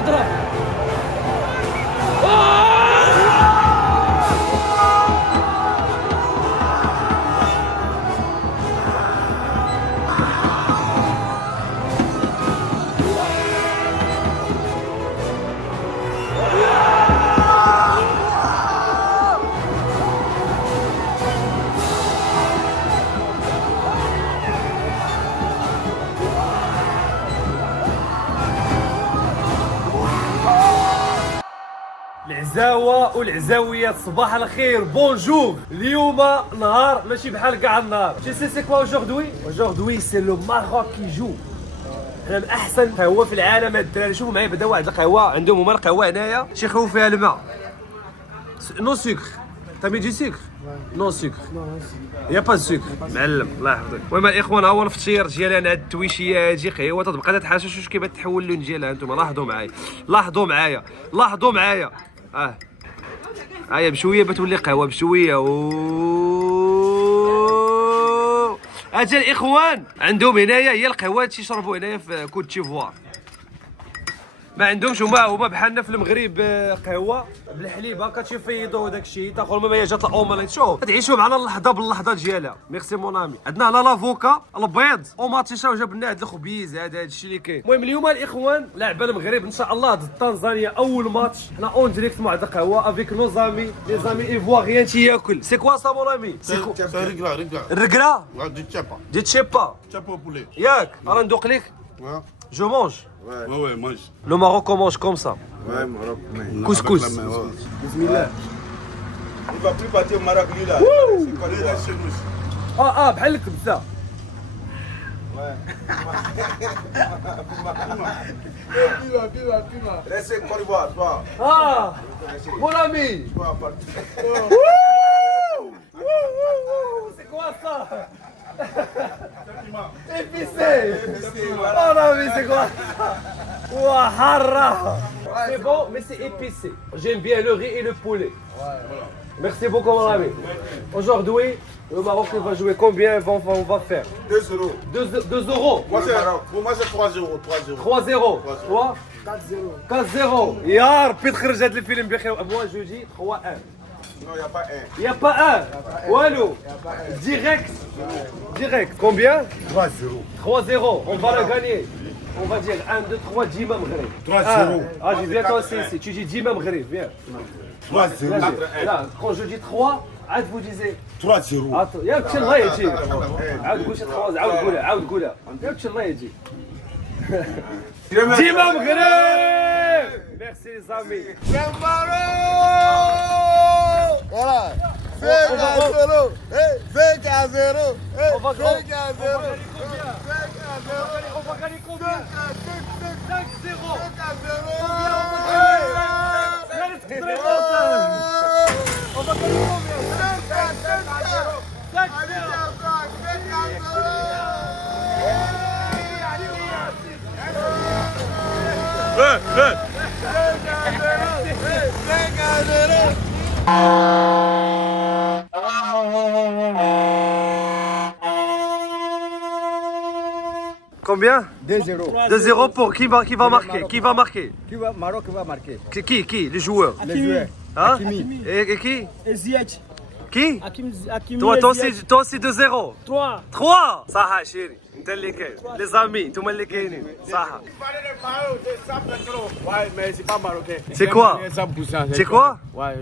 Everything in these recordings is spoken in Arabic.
اضرب. العزاوة والعزاويات صباح الخير بونجور. اليوم نهار ماشي بحال كاع النهار. سي كوا اوجوردوي سي لو ماروك كي جو. حنا من احسن قهوه في العالم. هاد الدراري شوفوا معايا بداو واحد القهوه عندهم هما القهوه هنايا شيخوفوا فيها الماء نو سكر. تامي دي سكر نو سكر يا با سكر معلم الله يحفظك. المهم الاخوان ها هو الفطير ديالي انا. هاد التويشيه هادي قهوه تبقى تتحاشوا كيف تحول اللون ديالها. انتم لاحظوا معايا هيا بشويه بتولي قهوه بشويه. اجا الاخوان عندهم هنايا هي القهوه تيشربوا هنايا في كوت ديفوار. ما عندهمش هما بحالنا في المغرب قهوه بالحليب هكا تيفيضوا داك الشيء تاخذ. المهم هي جات الاومليت شوف تعيشوا معنا اللحظه باللحظه ديالها. ميرسي مون امي. عندنا هنا لافوكا البيض وماتيشا وجاب لنا هذا الخبيز هذا الشيء اللي كاين. المهم اليوم الاخوان لاعبه المغرب ان شاء الله ضد تنزانيا اول ماتش. حنا اون ديريكت مع القهوه افيك نو زامي لي زامي ايفواريان تياكل. سي كوا سا مون امي؟ سي الركله دي تشيبا بولي ياك. راه ندوق لك. Je mange. Ouais, mange. Le Maroc on mange comme ça. Ouais, Maroc. Couscous. Bismillah. Il va plus partir au Maroc lui là. C'est quoi là chez nous. بحال الكبسة. Ouais. Pima. Laissez Côte d'Ivoire, toi. Mon ami. C'est quoi ça? Épicé. Oh non mais c'est quoi? Ouah, c'est bon mais c'est épicé. J'aime bien le riz et le poulet. Merci beaucoup mon ami. Aujourd'hui, le Maroc va jouer combien on va faire? 2-0. 2 euros. Pour moi c'est 3-0. 3-0. Toi 4-0. يا ربي تخرج هذا الفيلم بخير. Moi je dis 3-1. Non, il n'y a pas un. Walou. Direct. Combien? 3-0. 3-0. On va le gagner. On va dire 1, 2, 3, Dima Maghreb. 3-0. Ah, viens toi aussi. Tu dis Dima Maghreb, viens. 3-0. Là, quand je dis 3, vous disiez 3-0. Attends, يا بتي الله يجي. عاود قول شي 3 عاود قولها. يا بتي الله يجي. Dima Maghreb. Merci les amis. Voilà. 5-0. 5-0. On va gagner combien? 5-0. On va gagner Combien? 2-0. 2-0 pour qui va marquer? Qui va marquer? Maroc va marquer. Qui? Les joueurs. Hein? Et qui? Et Ziyech. Qui? Hakim. Toi aussi 2-0. 3. صح chéri. انت اللي كاين. Les amis, انتم اللي كاينين. صح. Ouais, mais c'est pas marocain. C'est quoi? 100%. C'est quoi? Ouais,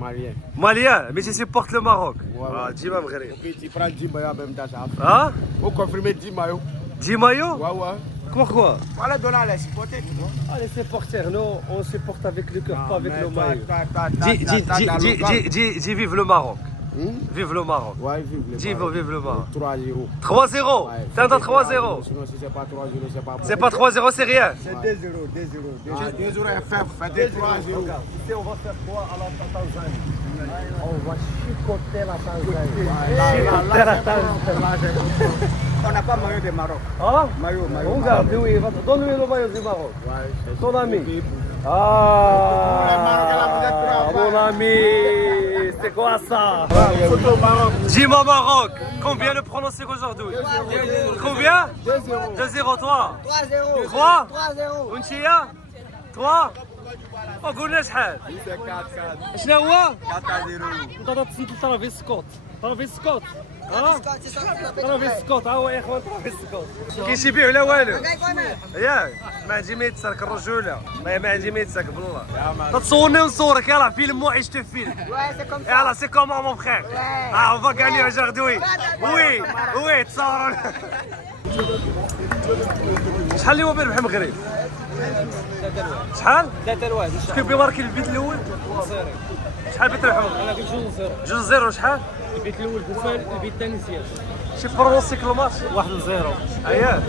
malien. Malien, mais tu supportes le Maroc. Ouais. Dima Maghreb. Et tu prends 10 maillots en même temps, ça. Hein? Faut confirmer 10 maillots. 10 maillots? Ouais. Pourquoi? Voilà, donner à les supporters, tu vois. Ah, les supporters, nous, on supporte avec le cœur, pas avec le maillot. Dis vive le Maroc. Vive le Maroc. Ouais, vive le Maroc. 3-0. 3-0. T'as un 3-0. Sinon, si c'est pas 3-0, c'est pas bon. C'est pas 3-0, c'est rien. C'est 2-0. 2-0 est faible. Faites 3-0. Ici, on va faire quoi à la Tanzanie? On va chicoter la Tanzanie. On n'a pas maillot du Maroc. Hein? Maillot. On garde, oui. Donne-lui le maillot du Maroc. Ouais, ton ami. Mon ami. C'est quoi ça? Dis-moi Maroc. Combien le pronostic aujourd'hui? Combien? 2-0. 2-0 toi? 3-0. 3? 3-0. Unchia? 3 وقلنا شحال شنو هو انت تصنت لترافيس سكوت. ترافيس سكوت ترافيس سكوت ها هو يا اخوان ترافيس سكوت. كيشبيع ولا والو ياك ما عندي ما يتسرك الرجوله ما عندي ما يتسرك بالله تتصورني ونصورك يلاه فيلم moi je te filme يلا سي كومون مون فخير اه on va gagner aujourd'hui وي وي تصوروا شحال اللي هو بيربح المغرب شحال 3-1 شكون بيماركي البيت الاول شحال بتربحوا انا قلت 2-0. 2-0 شحال البيت الاول بوفال البيت الثاني زياش. شي برونوستيك الماتش 1-0 اييه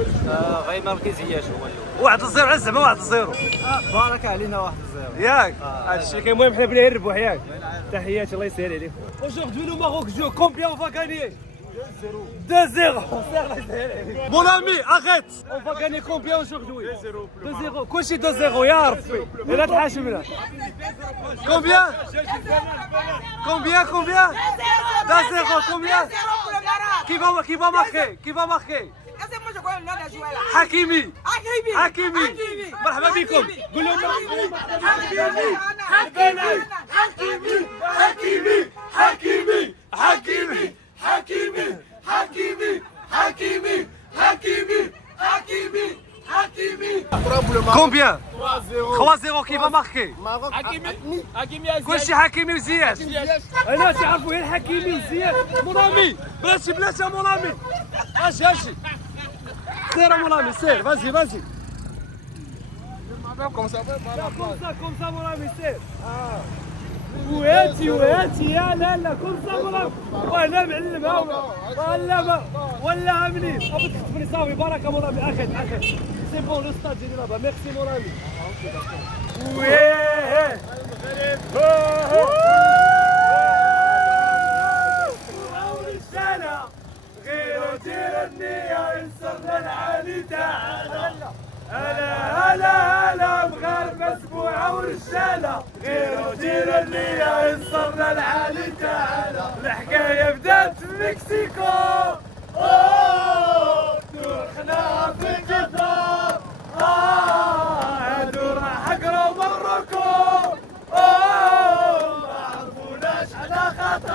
غيماركي زياش هو اليوم. 1-0 على زعما 1-0 بارك علينا 1-0. ياك هادشي كاين المهم حنا بلا نربحوا ياك تحياتي الله يسهل عليكم. Aujourd'hui le Maroc joue combien on va gagner 2-0 Mon ami arrête on va gagner combien aujourd'hui 2-0 كلشي 2-0 يا ربي الا تحاشمنا combien combien 2-0 combien qui va marquer حكيمي مرحبا بكم قول لهم Combien 3-0 qui va marquer كلشي حكيمي وزياد انا تعرفوا غير حكيمي وزياد مونامي بلاتي مونامي اجي سير مونامي سير فازي comme ça مونامي سير وهاتي يا لا كل صبرك وانا معلمها ولا منين ابغي تخطفني صافي بارك مورامي اخذ سي بون لو ستاد ديالي دابا ميرسي مورامي ويه السنة غير دير النية ينصرنا العالي تعالى هلا مغاربة اسبوعة ورجالة غير دير النية ينصرنا العالي تعالى الحكاية بدات في مكسيكو دوخنا في قطر هادو راح قروا مروكو ما عرفوناش على خطر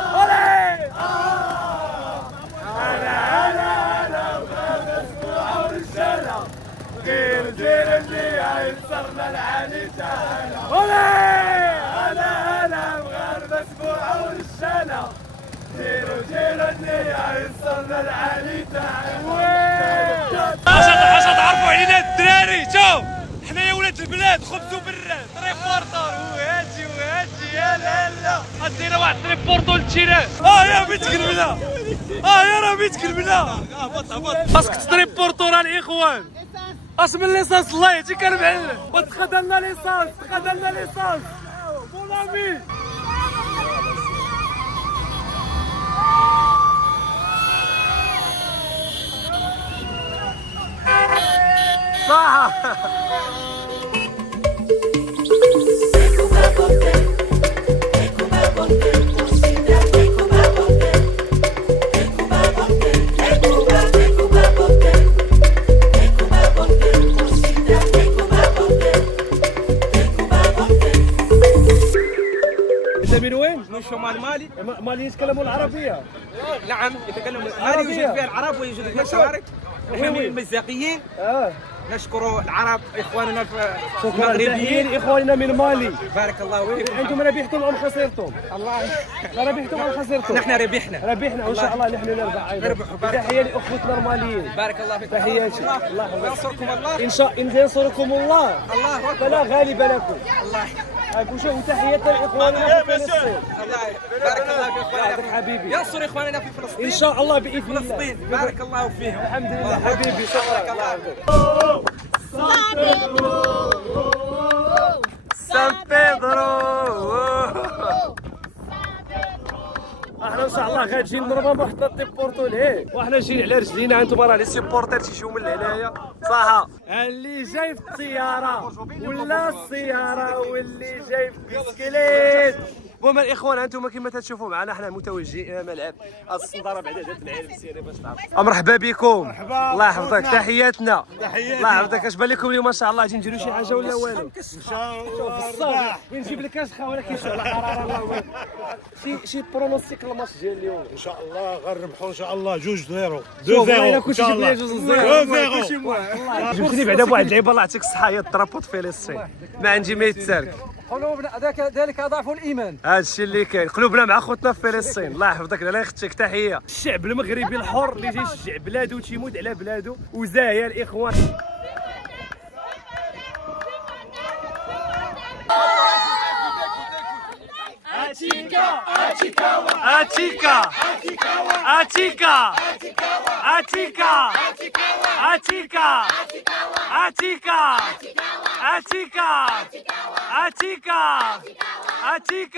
هلا مغاربة اسبوعة ورجالة غير دير اللي ينصرنا العالي تعالى هلا مغاربة اسبوعة ورجالة ديروا اللي ينصرنا العالي تعالى اش تعرفوا علينا الدراري شوف حنا يا ولاد البلاد خبز وبراد ريبورتر وهاتي يا لالا ادينا واحد ريبورتو للتيران يا بيتك البلا يا راه بيتك البلا خاصك تريبورتو راه الاخوان اسم الليسانس الله يهديك المعلم وتخدلنا ليسانس مونامي صح من وين؟ من شمال مالي. مالي يتكلموا العربية؟ نعم يتكلم مالي يوجد فيها العرب ويوجد فيها الشوارع. نحن من المزاقيين نشكر العرب اخواننا المغربيين اخواننا من مالي بارك الله فيكم. انتم ربحتم ام خسرتم؟ الله ربحتم ام خسرتم؟ نحن ربحنا وان شاء الله نحن نربح ايضا. تحيه لاخوتنا الماليين. بارك الله فيكم. تحياتي. الله ينصركم الله. ان شاء الله ينصركم الله فلا غالب لكم. الله وشوفوا تحية لاخواننا في فلسطين. الله بارك الله في اخواننا حبيبي. ينصر اخواننا في فلسطين ان شاء الله باذن الله. فلسطين بارك الله فيهم. الحمد لله حبيبي بارك الله سان بيدرو احنا ان شاء الله غاديين نضربوا محطة ديبورتو لهيه وحنا جايين على رجلينا. انتم راه لي سيبورتير تيجيو من هنايا صح اللي جاي في الطيارة ولا السيارة واللي جاي في البسكليت المهم الاخوان انتم كما تشوفوا معنا حنا متوجهين الى ملعب الصنداره بعد عدد العالم السيري باش تعرفوا. مرحبا بكم. مرحبا. الله يحفظك. تحياتنا. تحياتي. الله يحفظك. اش بان لكم اليوم ما شاء الله غادي نديروا شي حاجه ولا والو؟ ان شاء الله رباح. نجيب لك كاسخه ولكن شو على قرار الله. شي برونوستيك الماتش ديال اليوم. ان شاء الله غنربحوا ان شاء الله 2-0. 2-0 شوف الا ان كنتي شاء جبت لي الله. 2-0 2-0. جبتني بعدا بواحد اللعيبه الله يعطيك الصحه هي الطرابوط فلسطين ما عندي ما يتسالك. قلوبنا ذلك اضعف الايمان. هذا الشيء اللي كاين قلوبنا مع خوتنا في فلسطين. الله يحفظك. الله يختك. تحيه الشعب المغربي الحر اللي جاي يشجع بلادو تيموت على بلادو وزايا الاخوان. Atika, Atika, Atika, Atika, Atika, Atika, Atika,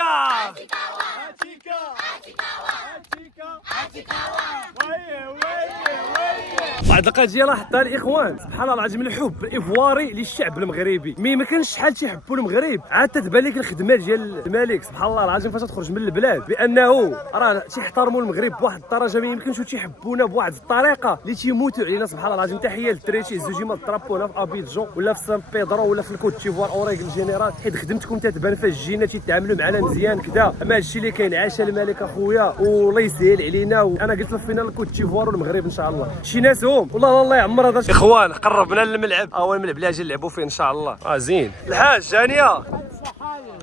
بعض القضيه لاحظتها الاخوان سبحان الله العظيم الحب الايفواري للشعب المغربي ما كانش شحال تيحبوا المغرب عاد تتبان لك الخدمه ديال الملك سبحان الله العظيم فاش تخرج من البلاد بانه راه تيحترموا المغرب بواحد الدرجه ما يمكنش تيحبونا بواحد الطريقه اللي تيموتوا علينا سبحان الله العظيم. تحيه للدراري تيهزوا جيما الطرابونا في ابيجون ولا في سان بيدرو ولا في الكوت ديفوار اوريغ الجينيرال حيت خدمتكم تتبان فاش جينا تيتعاملوا معنا مزيان كذا. اما هادشي اللي كاين عاش الملك اخويا والله يسهل علينا. وانا قلت في فينال الكوت ديفوار والمغرب ان شاء الله شي ناس هم والله الله يعمر هذا. اخوان قربنا للملعب اول الملعب اللي غادي نلعبوا فيه ان شاء الله. زين الحاج هانيه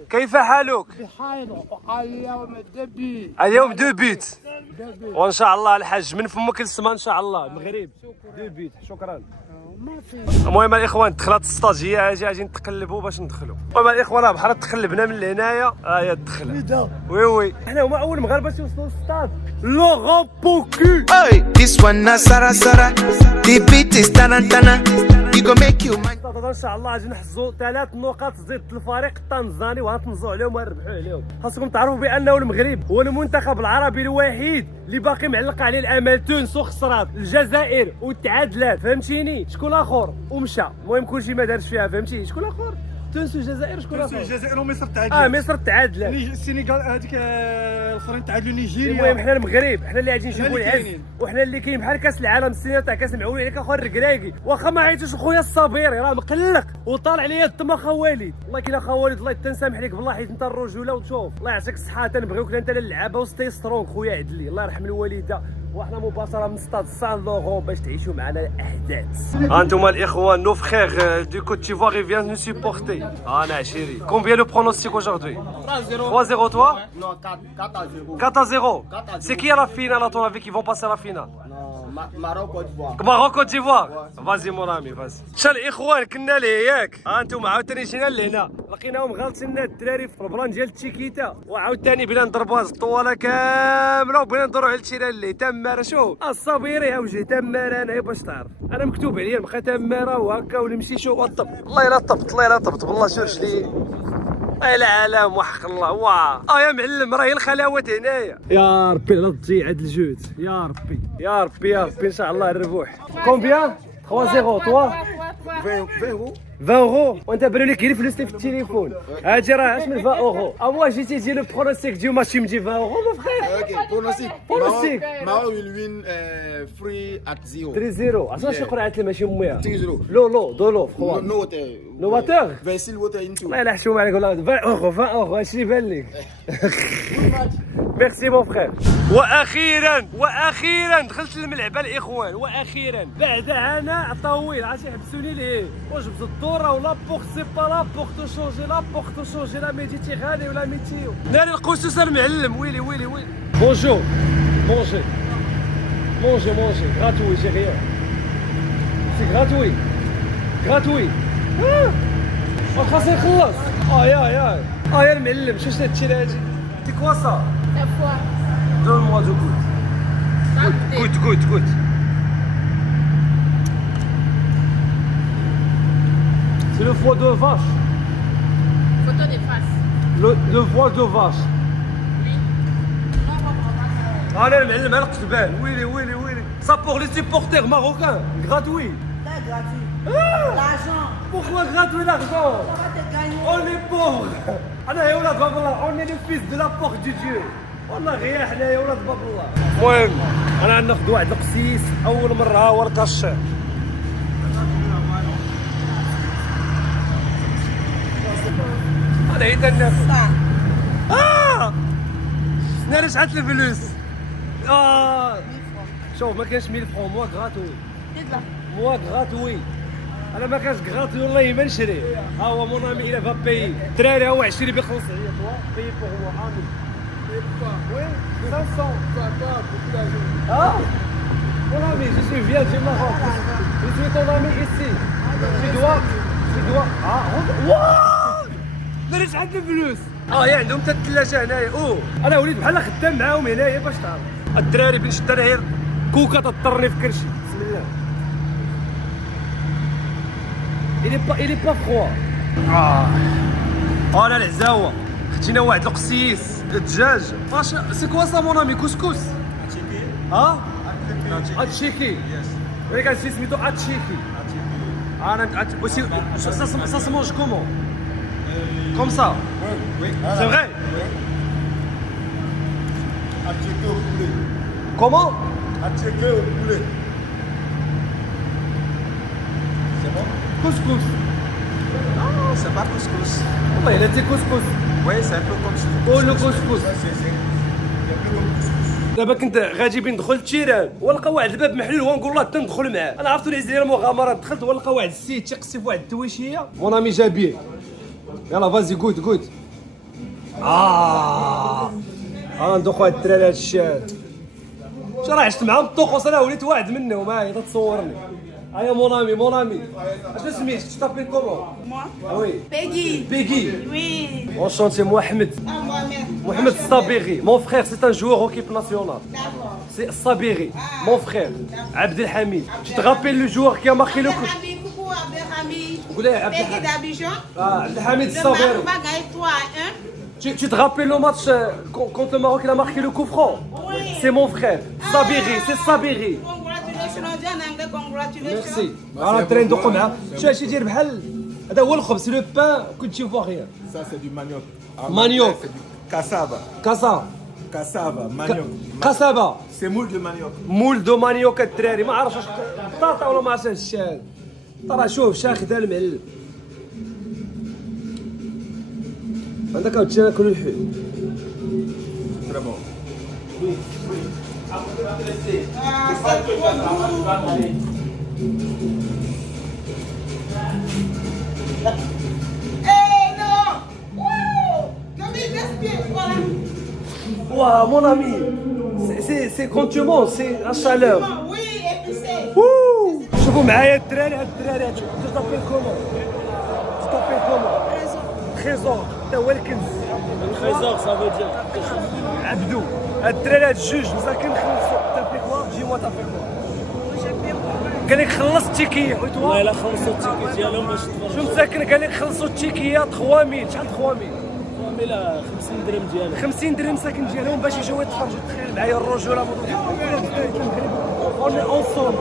كيف حالك؟ بخير اليوم دبي. اليوم 2 بيت وان شاء الله الحاج من فمك للسما ان شاء الله. المغرب 2 بيت. شكرا. ما في المهم الاخوان دخلت السطاجيه اجي نتقلبوا باش ندخلوا. المهم الاخوان بحال تقلبنا من هنايا هي الدخله. وي حنا هما اول مغاربه يوصلوا للسطاد لورون بوكو. This one na Sara Sara. The beat is tarantana. He go make you man. ان شاء الله غادي نحصزوا 3 نقاط ضد الفريق التنزاني وغنطنزوا عليهم ونربحوا عليهم. خاصكم تعرفوا بانه المغرب هو المنتخب العربي الوحيد اللي باقي معلق عليه الامل. تونس وخسرات، الجزائر وتعادلات فهمتيني. شكون اخر ومشى. المهم كلشي ما دارش فيها فهمتي. شكون اخر؟ تونس والجزائر. شكون اخر؟ الجزائر ومصر تعادلوا. مصر تعادلات. السنغال هذيك الاخرين تعادلوا نيجيريا. المهم حنا المغرب حنا اللي غادي نجيبوا العز وحنا اللي كاين بحال كاس العالم السنه تاع كاس المعول عليك اخو الركراكي. واخا ما عيطوش خويا الصبيري راه مقلق وطالع عليا الدم اخا والد. والله كاين اخا والد الله تنسامح لك بالله حيت انت الرجوله وتشوف الله يعطيك الصحه تنبغيوك انت اللعابه وستي سترونغ خويا عدلي الله يرحم الوالده. وحنا مباشره من ستاد سان لورون باش تعيشوا معنا الاحداث. انتم الاخوان نو فخير دو كوت ديفوار فيان نو سيبورتي. انا عشيري كومبيان لو برونوستيك aujourd'hui 3-0 toi Non, 4-0. 4-0. C'est qui à la finale à ton avis qui vont passer à la finale? Maroc Côte d'Ivoire. Maroc Côte d'Ivoire. Vas-y mon ami vas-y. شا الاخوان كنا ليه ياك انتم عاوتاني جينا لهنا لقيناهم غالطين لنا الدراري في البلان ديال التيكيتا وعاوتاني بغينا نضربوا هاد الطواله كامله وبغينا ندوروا على التيران اللي تماره. شوف الصبيري ها وجه تماره انا باش تعرف انا مكتوب عليا نبقى تماره وهكا ونمشي. شوف الطب الله الا طبت الله الا طبت بالله شوف رجلي العالم وحق الله. واه يا معلم راهي الخلاوات هنايا. يا ربي على الضيعه د الجود يا ربي يا ربي يا ربي ان شاء الله الربوح. كومبيان 3-0 toi 20 اورو وانت بريو لك غير فلوس في التليفون. هادي راه اش من 20 اورو. اموا جيتي دير لو برونوستيك ديال ماتش مدي 20 اورو ما فخير. Okay, pronostic. Pronostic. Maroc will win 3-0. 3-0 عشان شي قرعه ماشي مية 3-0. لو دولو No, فخوا no water. No water? Vessel water into. الله يلا حشوم عليك والله 20 اورو 20 اورو اش اللي بان لك. ميرسي مون فخير. واخيرا دخلت للملعب الاخوان واخيرا بعد عناء طويل عرفتي يحبسوني ليه وجبت الدوره ولا بوغ سي با لا بوغ تو شونجي لا بوغ تو شونجي لا ميديتيراني ولا ميتيو ناري القسوس المعلم. ويلي بونجور مونجي غراتوي جي ريان سي غراتوي خاصني نخلص. يا المعلم شو هادشي هادي دي كوا سا La fois. Donne-moi du goût. Goûte. C'est le foie de vache. Photo des faces. Le foie de vache. Oui. Non, انا المعلم على القتبان. ويلي Ça pour les supporters marocains gratuit. L'argent, Pourquoi gratuit l'argent? ça va te gagner. On est pauvres. أنا يا ولاد باب الله. On est les fils de la porte de Dieu. والله غير حنا يا ولاد باب الله. المهم أنا ناخذ واحد القسيس أول مرة ورقة الشعر. هذا عيد الناس. انا شحال الفلوس؟ شوف ما كانش 1000 فرون موا غراتوي. موا غراتوي. انا ما كانش غراتوي والله ما نشري. ها هو مون امي الى فا باي. الدراري هو 20 بيخلص عليا توا باي بور موا امي. وي 500. Mon ami, je suis viens du Maroc. Je suis ton ami ici. Tu dois. واو! درت شحال الفلوس؟ يا عندهم حتى الثلاجه هنايا. انا وليت بحال خدام معاهم هنايا باش تعرف. الدراري بنشد انا غير كوكا تضطرني في كرشي. بسم الله. il est pas froid. انا العزاوه خدينا واحد القسيس الدجاج. سي كوا سا مون امي كسكس؟ اتشيكي. ولكن كان سميتو اتشيكي. انا aussi ça se mange comment? Comme ça? C'est vrai? Attiqué au poulet. Comment? Attiqué au poulet. C'est bon? Couscous. Non, c'est pas couscous. والله il était couscous. Oui, c'est un peu comme ça. Oh le couscous. Ça, c'est un peu comme couscous. دابا كنت غادي بين ندخل التيران ولقى واحد الباب محلول ونقول له حتى ندخل معاه. انا عرفتو العز ديال المغامرات. دخلت ولقى واحد السيد تيقصي في واحد التويشيه. مون امي جابير. يلا فازي قود. ندوق واحد الدراري هاد الشارع. شو راه عشت معاهم الطقوس انا وليت واحد منهم. هاي تصورني. هيا مون امي. اشنو سميتك؟ تطابي كومون؟ Moi, وي Peggy. بيغي. Oui. Enchanté, Mohamed. Moi-même. Mohamed Sabiri. Mon frère, c'est un joueur au équipe nationale. D'accord. C'est Sabiri. Mon frère. Abdelhamid. Tu te rappelles le joueur qui a marqué le coup? Abdelhamid, coucou Abdelhamid. Goulay, Peggy Abdelhamid. d'Abidjan. Abdelhamid Le Maroc Sabiri. va gagner 3-1. Tu te rappelles le match contre le Maroc, il a marqué le coup franc? Oui. C'est mon frère. Sabiri, c'est Sabiri. Congratulations. On dit en anglais congratulations. Merci. انا الدراري ندوقوا معاه. شو هادشي داير بحال هذا هو الخبز لو بان كنت تيفواريان. Ça, c'est du manioc. En Manioc. anglais, c'est du cassava. كاسا. Cassava, manioc. كاسابا. C'est moule de manioc. مول دو مانيوك الدراري ما عرفش واش طاطا ولا ما عرفتش الشاد. ترى شوف شاخد المعلم. عندك هاو ناكلو الحل. Très bon. Eh non. Wouh. Non mais respire, voilà. Waouh mon ami, c'est quand tu manges, c'est la chaleur. Oui, épicé. Ouh. شوفوا معايا الدراري هاد الدراري هاد تطابيل كومون. تطابيل كومون. تريزور. هذا هو الكنز. Trésor, ça veut dire. عبدو. هاد الدراري هاد الجوج مساكن خلصوا. تابي كوا جي موا تابي كوا. قال لك خلصت التيكيه والله وتوا. الا خلصوا التيكيت ديالهم باش تفرجوا. شو مساكن قال لك خلصوا التيكيه 3000 شحال 3000 لا 50 درهم ديالهم. 50 درهم ساكن ديالهم باش يجيو يتفرجوا. تخيل معايا الرجوله اون اونسومبل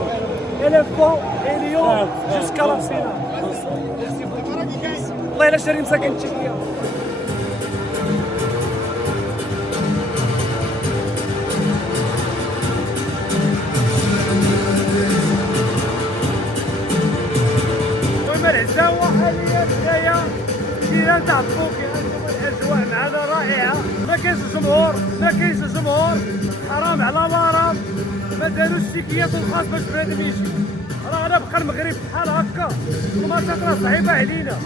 éléphant et lion jusqu'à la finale. Merci beaucoup. والله الا شاري مساكن التيكيه. العزاوة حاليا هنايا كاين تاع الفوكي. الاجواء معنا رائعه. ما كاينش الجمهور حرام على مرام. ما داروش التيكيات الخاص باش بنادم يجي. راه انا بقى المغرب بحال هكا الماتشات راه صعيبه علينا.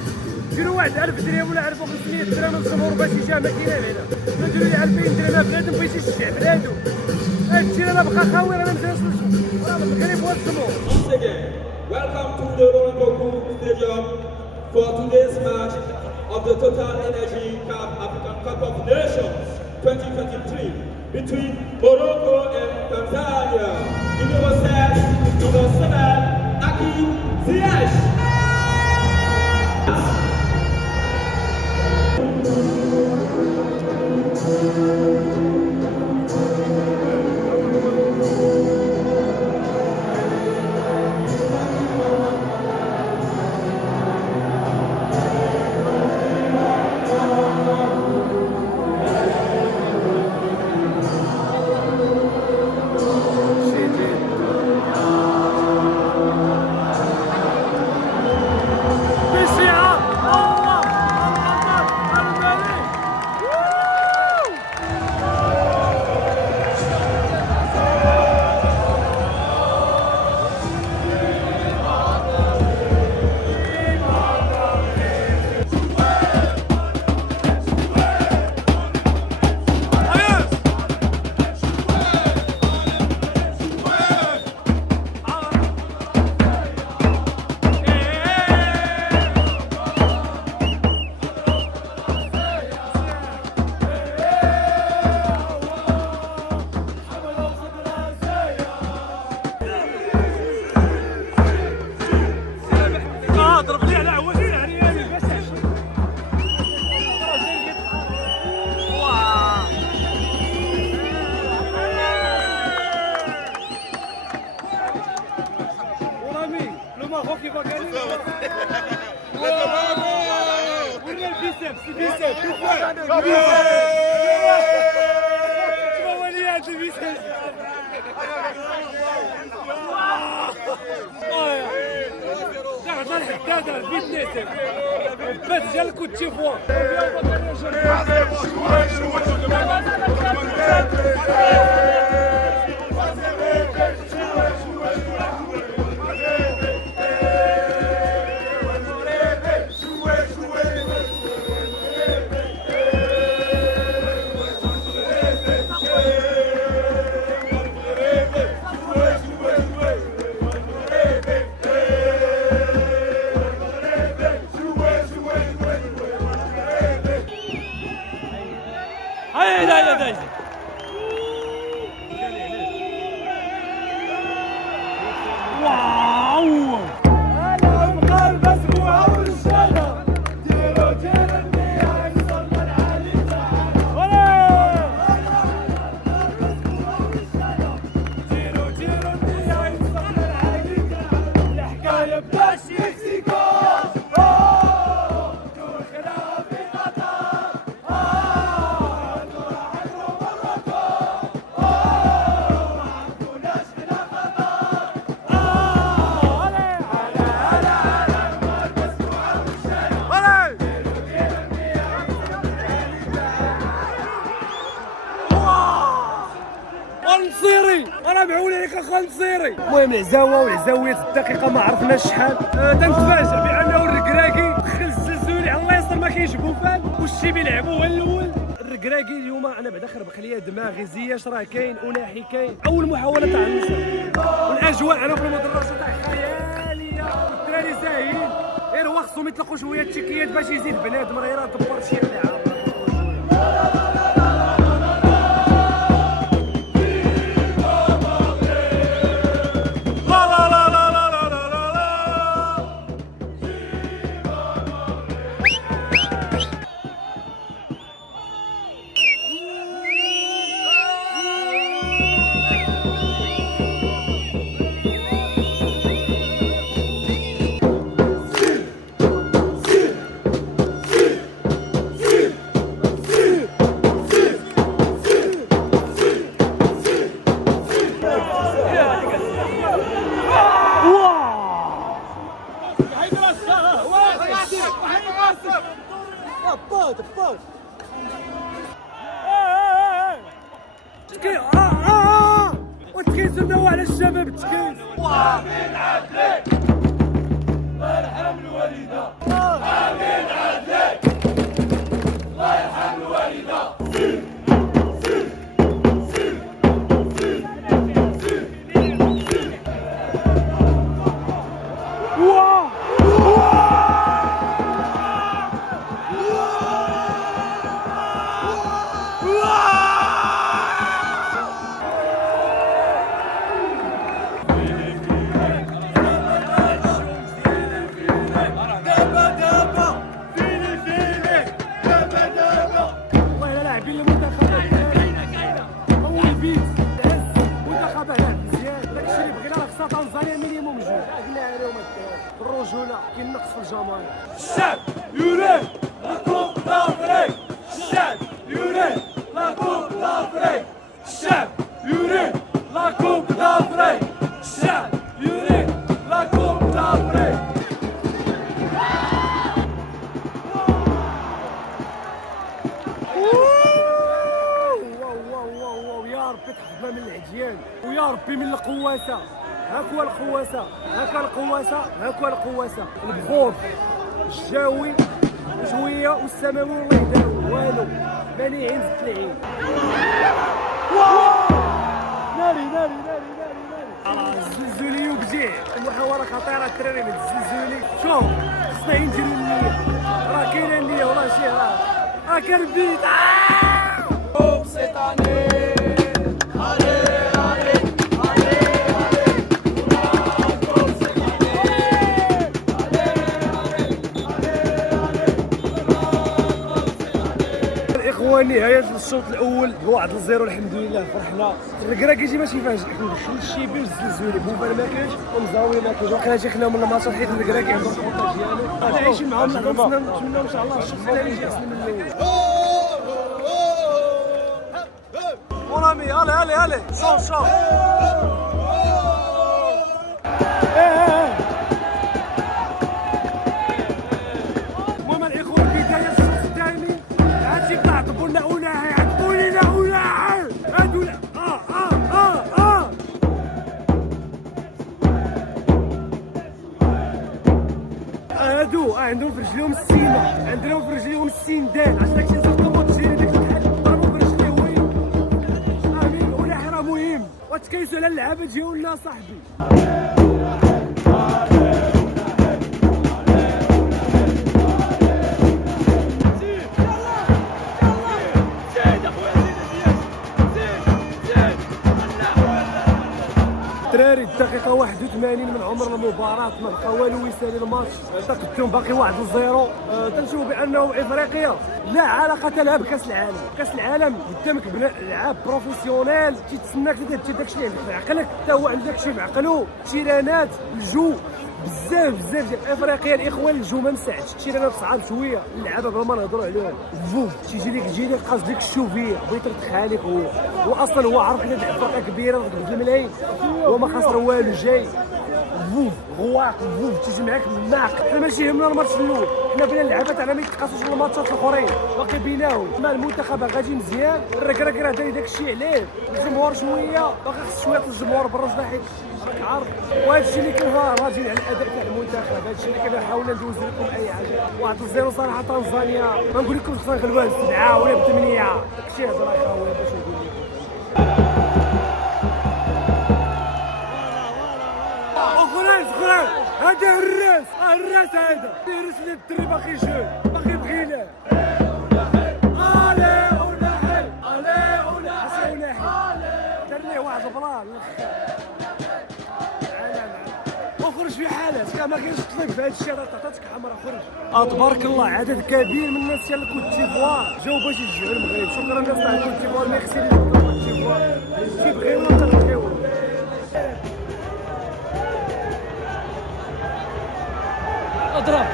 ديروا واحد 1000 درهم ولا 1500 درهم للجمهور باش يجي ما كاينين هنا. ما ديروا لي 2000 درهم بنادم بغيتي يشجع بلادو. هادشي انا بقى خاوي راه ما مزيانش راه المغرب هو الجمهور. Once again, welcome to the Royal Stadium for today's match of the Total Energy Cup African Cup of Nations 2023 between Morocco and Tanzania. In your set, number 7, Aki Ziyech. خوكي va gagner. ورينا البيسبس البيسبس. شنو هو اللي هذا البيسبس؟ هذا الحداد الفيتنس بس جا الكوت تشيفوا. النصيري انا معول عليك اخويا النصيري. المهم العزاوه والعزاويات الدقيقه ما عرفناش شحال. تنتفاجئ بانه الركراكي دخل الزلزولي على الله يسر ما كاينش بوفان والشيبي لعبوا هو الاول. الركراكي اليوم انا بعدا خربق ليا دماغي زياش راه كاين وناحي كاين. اول محاوله تاع النصر والاجواء انا في المدرجه تاع خياليه والدراري زاهيين غير هو خصهم يطلقوا شويه التشيكيات باش يزيد بنادم راه راه دبر شي لعب. تكي وتكيزو على الشباب التكيز. وامين عدلي الله يرحم الوالده. امين عدلي الله يرحم الوالده. الرجوله كاين نقص في الجماهير. الشعب يريد لا كوب دافريك. الشعب يريد لا كوب دافريك. الشعب يريد لا كوب دافريك. الشعب يريد لا كوب دافريك. يا ربي تحفظنا من العجيان ويا ربي من القواسه. هاك هو القواسه هاك القواسه هاك هو القواسه. البخور الجاوي شويه والسماوي والله يداوي والو مانعين زدت العين. ناري ناري ناري ناري الزلزولي وبجيع المحاوله خطيره الدراري من الزلزولي. شوف خصنا نديرو النيه راه كاينه النيه والله شي راه كربيت. ونهايه الشوط الاول بواحد الزيرو الحمد لله فرحنا. الكرا كيجي ماشي فاهم كندخل الشيبي والزلزولي بوفال ما كاينش ومزاوي ما كاينش واخا جي خلاهم من الماتش حيت الكرا كيعندهم الخطه ديالو غادي عايشين معاهم نتمنى ان شاء الله الشوط الثاني يجي احسن من الاول. Mon ami, allez, chante. المهم الإخوة بداية الشوط الثاني هادشي تعطبوا لنا وناعي عطبوا لنا وناعي هادو هادو عندهم في رجليهم السينة عندهم في رجليهم السندان عشان داكشي نصدقوا تجري داك الحل ضربوا برجليه مهم وتكيسوا على اللعابه ديالنا صاحبي. الدراري الدقيقة 81 من عمر المباراة ما بقى والو يسالي الماتش تقدم باقي 1-0. تنشوفوا بأنه إفريقيا لا علاقة لها بكأس العالم. كأس العالم قدامك لعاب بروفيسيونيل تيتسناك دير داكشي اللي في عقلك حتى هو عنده داكشي في عقلو. تيرانات الجو بزاف ديال افريقيا الاخوان الجو ما مساعدش. التيرانات صعاب شويه اللعابه بلا ما نهضروا عليهم تيجي لك قاصد ديك الشوفيه بغيت يردخها لك هو اصلا هو عارف حنا فرقه كبيره ضد الملايين هو ما خسر والو جاي غواق تيجي معاك الناق. حنا ماشي يهمنا الماتش الاول حنا بينا اللعابه تاعنا ما يتقاسوش الماتشات الاخرين باقي بيناهم. ما المنتخب غادي مزيان الركراك راه داير داكشي عليه الجمهور شويه باقي خص شويه الجمهور بالرجله حيت راك عارف وهذا الشيء اللي كان راجعين على الاداء تاع المنتخب. هذا الشيء اللي كنحاولوا ندوز لكم اي حاجه 1-0 صراحه تنزانيا ما نقول لكم خصنا نغلبوها ب7 ولا ب8 داكشي هضره خاويه باش نقول لكم. اخرين هذا الراس هذا اللي الدري باقي جون باقي بغيناه. دار ليه واحد بلان وخرج في حالات ما كاينش طلب في هذا الشيء راه عطاتك حمراء خرج. تبارك الله عدد كبير من الناس ديال كوت ديفوار جاو باش يشجعوا المغرب. شكرا الناس تاع كوت ديفوار ميرسي لي كوت ديفوار كيبغيونا تبغيونا. اضرب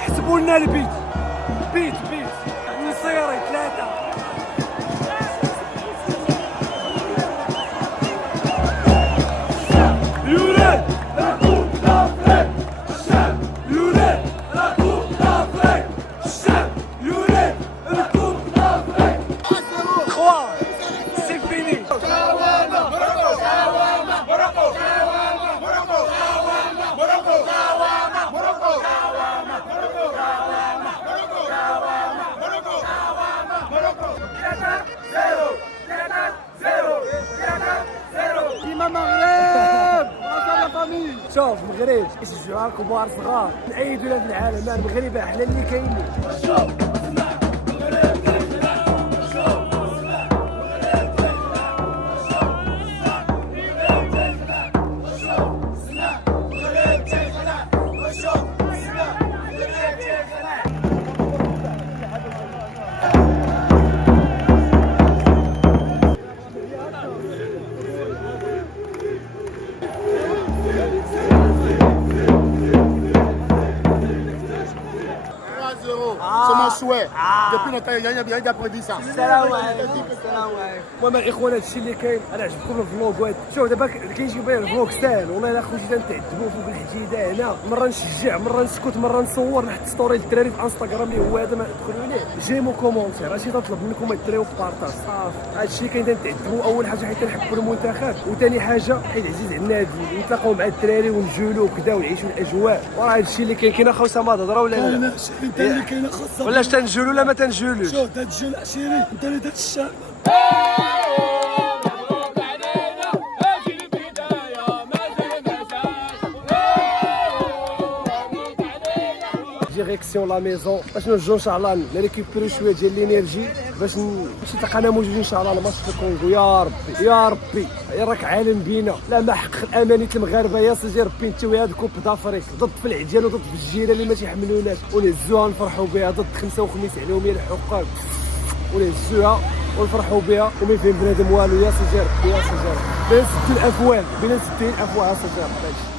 حسبوا لنا البيت نصيري 3 يولاد راكوب لافريك الشعب يولاد راكوب لافريك الشعب يولاد راكوب لافريك 3 سي فيني. شوف المغرب يشجعوا كبار صغار من اي دوله في العالم المغرب احلى اللي كاينين. C'est mon souhait. Depuis longtemps, il y a prévu ça. السلام عليكم. السلام عليكم. المهم الاخوان هذا الشيء اللي كاين، انا عجبكم الفلوغات. شوف دابا كيجيو الفلوغ ساهل والله الا خوتي تنتعذبوا فوق الحديده هنا، مره نشجع مره نسكت مره نصور نحط ستوري للدراري في انستغرام اللي هو هذا ما تدخلوا ليه جيمو كومونتير. اجي تطلب منكم الدراري وبارطاج صافي. هذا الشيء كاين تنتعذبوا. اول حاجه حيت كنحبوا المنتخب، وثاني حاجه حيت عزيز على النادي نتلاقاو مع الدراري ونجولوا وكذا ونعيشوا الاجواء. وراه هذا الشيء اللي كاين اخويا سماد هضره ولا لا؟ انت اللي كاينه خاصه ولا تنجولوا ولا ما تنجولوش؟ شوف تنجول عشيري انت اللي درت الشعب. ديريكسيون لا ميزون باش نرجعوا ان شاء الله نريكوبيرو شويه ديال لينيرجي باش نتلقانا موجودين ان شاء الله الماتش في الكونغو. يا ربي يا ربي يا راك عالم بينا، لا ما حقق الاماني المغاربه يا سيدي ربي انت وهاد كوب دافريك ضد في العديان وضد في الجيره اللي ما تيحملوناش، ونهزوها نفرحوا بها ضد خمسه وخميس عليهم يا الحقاب، ونهزوها ونفرحوا بها وما يفهم بنادم والو. يا سيدي ربي يا سيدي ربي بين 6 الافواه بين 6 الافواه يا سيدي ربي.